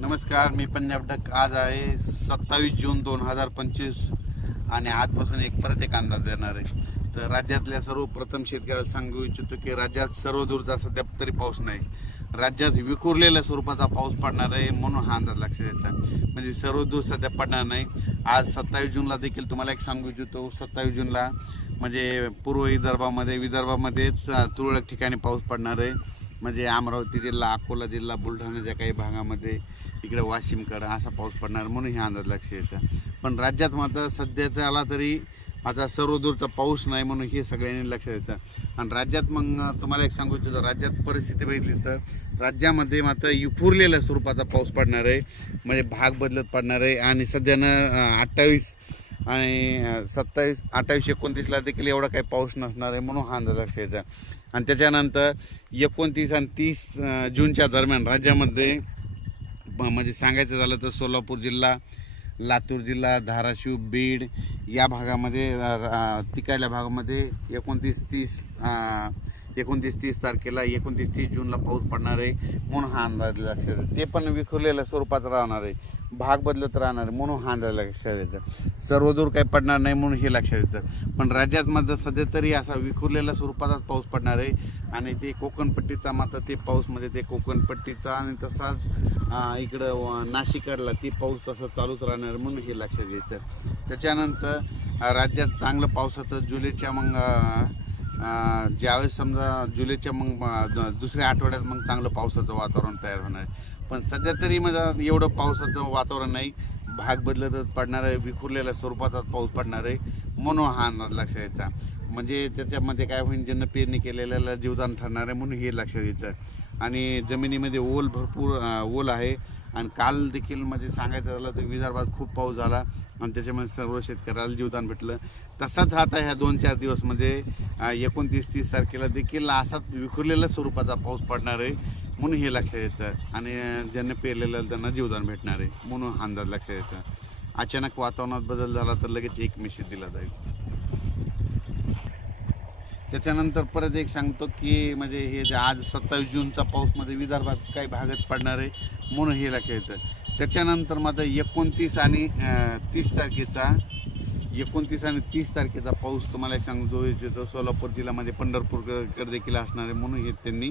नमस्कार, मी पंजाब डक. आज आहे 27 जून 2025 आणि आजपासून परत एक अंदाज देणार आहे. तर राज्यातल्या सर्वप्रथम शेतकऱ्याला सांगू इच्छितो की राज्यात सर्वदूरचा सध्या तरी पाऊस नाही. राज्यात विखुरलेल्या स्वरूपाचा पाऊस पडणार आहे म्हणून हा अंदाज लक्षात घ्यायचा. म्हणजे सर्वदूर सध्या पडणार नाही. आज 27 जूनला देखील तुम्हाला एक सांगू इच्छितो, 27 जूनला म्हणजे पूर्व विदर्भामध्येच तुरळक ठिकाणी पाऊस पडणार आहे. म्हणजे अमरावती जिल्हा, अकोला जिल्हा, बुलढाण्याच्या काही भागामध्ये, इकडे वाशिमकडं असा पाऊस पडणार म्हणून हा अंदाज लक्ष येतं. पण राज्यात मात्र सध्याचा आला तरी आता सर्वदूरचा पाऊस नाही म्हणून हे सगळ्यांनी लक्षात येतं. आणि राज्यात मग तुम्हाला एक सांगू इच्छितो, राज्यात परिस्थिती बघितली तर राज्यामध्ये मात्र विखुरलेल्या स्वरूपाचा पाऊस पडणार आहे. म्हणजे भाग बदलत पडणार आहे. आणि सध्यानं 28 आणि 27, 28, 29ला देखील एवढा काही पाऊस नसणार आहे म्हणून हा अंदाज लक्षात येतं. आणि त्याच्यानंतर 29 आणि 30 जूनच्या दरम्यान राज्यामध्ये म्हणजे सांगायचं झालं तर सोलापूर जिल्हा, लातूर जिल्हा, धाराशिव, बीड या भागामध्ये, तिकडल्या भागामध्ये 29-30 तारखेला 29-30 जूनला पाऊस पडणार आहे म्हणून हा अंदाज लक्षात येतो. ते पण विखुरलेल्या स्वरूपात राहणार आहे, भाग बदलत राहणार आहे म्हणून हा अंदाज लक्षात येतं. सर्वदूर काही पडणार नाही म्हणून हे लक्षात येतं. पण राज्यात मात्र सध्या तरी असा विखुरलेल्या स्वरूपाचाच पाऊस पडणार आहे. आणि ते कोकणपट्टीचा मात्र ते पाऊस म्हणजे ते कोकणपट्टीचा आणि तसाच इकडं नाशिकडला ते पाऊस तसं चालूच राहणार म्हणून हे लक्षात घ्यायचं. त्याच्यानंतर राज्यात चांगलं पावसाचं जुलैच्या मग ज्यावेळेस समजा जुलैच्या मग दुसऱ्या आठवड्यात मग चांगलं पावसाचं वातावरण तयार होणार आहे. पण सध्या तरी म्हणजे एवढं पावसाचं वातावरण नाही, भाग बदलतच पडणार आहे, विखुरलेल्या स्वरूपाचाच पाऊस पडणार आहे म्हणून हा अंदाज लक्षात यायचा. म्हणजे त्याच्यामध्ये काय होईल, ज्यांना पेरणी केलेल्याला जीवदान ठरणार आहे म्हणून हे लक्षात यायचं. आणि जमिनीमध्ये भरपूर ओल आहे. आणि काल देखील म्हणजे सांगायचं झालं तर विदर्भात खूप पाऊस झाला आणि त्याच्यामध्ये सर्व शेतकऱ्याला जीवदान भेटलं. तसाच आता ह्या 2-4 दिवसमध्ये 29-30 तारखेला देखील असाच विखुरलेल्या स्वरूपाचा पाऊस पडणार आहे म्हणून हे लक्षात येतं. आणि ज्यांना पेरलेलं त्यांना जीवदान भेटणार आहे म्हणून अंदाज लक्षात येतं. अचानक वातावरणात बदल झाला तर लगेच एक मेसेज दिला जाईल. त्याच्यानंतर परत एक सांगतो की म्हणजे हे जे आज 27 जूनचा पाऊसमध्ये विदर्भात काही भागात पडणार आहे म्हणून हे लक्षात येतं. त्याच्यानंतर मात्र 29 आणि 30 तारखेचा पाऊस तुम्हाला एक सांगतो इच्छितो. सोलापूर जिल्ह्यामध्ये पंढरपूरकडे देखील असणार आहे म्हणून हे त्यांनी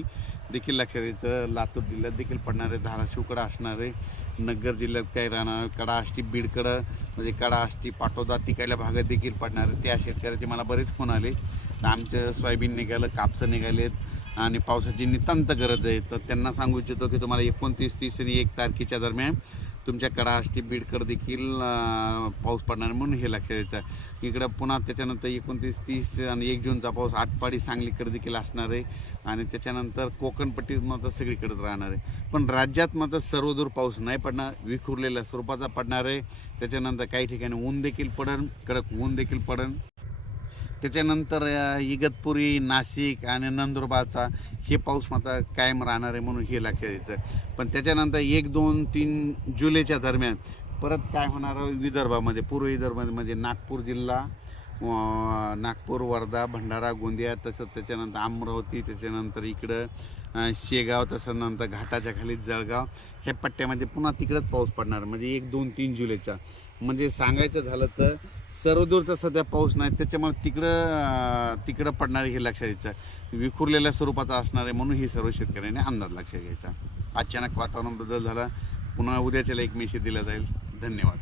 देखील लक्षात यायचं. लातूर जिल्ह्यात देखील पडणार आहे, धाराशिवकडं असणार आहे, नगर जिल्ह्यात काही राहणार, कडा आष्टी बीडकडं म्हणजे कडा आष्टी पाटोदा तिकडल्या भागात देखील पडणार आहे. त्या शेतकऱ्याचे मला बरेच फोन आले, तर आमचं सोयाबीन निघालं, कापसं निघालेत आणि पावसाची नितांत गरज आहे. तर त्यांना सांगू इच्छितो की तुम्हाला 29, 30 आणि 1 तारखेच्या दरम्यान तुमच्या कडा आष्टी बीडकडे देखील पाऊस पडणार म्हणून हे लक्षात यायचं. इकडं पुन्हा त्याच्यानंतर 29, 30 आणि 1 जूनचा पाऊस आटपाडी सांगलीकडे देखील असणार आहे. आणि त्याच्यानंतर कोकणपट्टीत मात्र सगळीकडेच राहणार आहे. पण राज्यात मात्र सर्वदूर पाऊस नाही पडणार, विखुरलेल्या स्वरूपाचा पडणार आहे. त्याच्यानंतर काही ठिकाणी ऊन देखील पडेल, कडक ऊन देखील पडेल. त्याच्यानंतर इगतपुरी, नाशिक आणि नंदुरबारचा हे पाऊस मात्र कायम राहणार आहे म्हणून हे लक्षात यायचं. पण त्याच्यानंतर 1, 2, 3 जुलैच्या दरम्यान परत काय होणार विदर्भामध्ये, पूर्व विदर्भामध्ये म्हणजे नागपूर जिल्हा, नागपूर, वर्धा, भंडारा, गोंदिया, तसंच त्याच्यानंतर अमरावती, त्याच्यानंतर इकडं शेगाव, तसं नंतर घाटाच्या खाली जळगाव ह्या पट्ट्यामध्ये पुन्हा तिकडंच पाऊस पडणार. म्हणजे 1, 2, 3 जुलैचा म्हणजे सांगायचं झालं तर सर्वदूरचा सध्या पाऊस नाही, त्याच्यामुळे तिकडं पडणार हे लक्षात यायचं. विखुरलेल्या स्वरूपाचा असणार आहे म्हणून ही सर्व शेतकऱ्यांनी अंदाज लक्षात घ्यायचा. अचानक वातावरण बदल झाला, पुन्हा उद्याच्याला एक मेसेज दिला जाईल. धन्यवाद.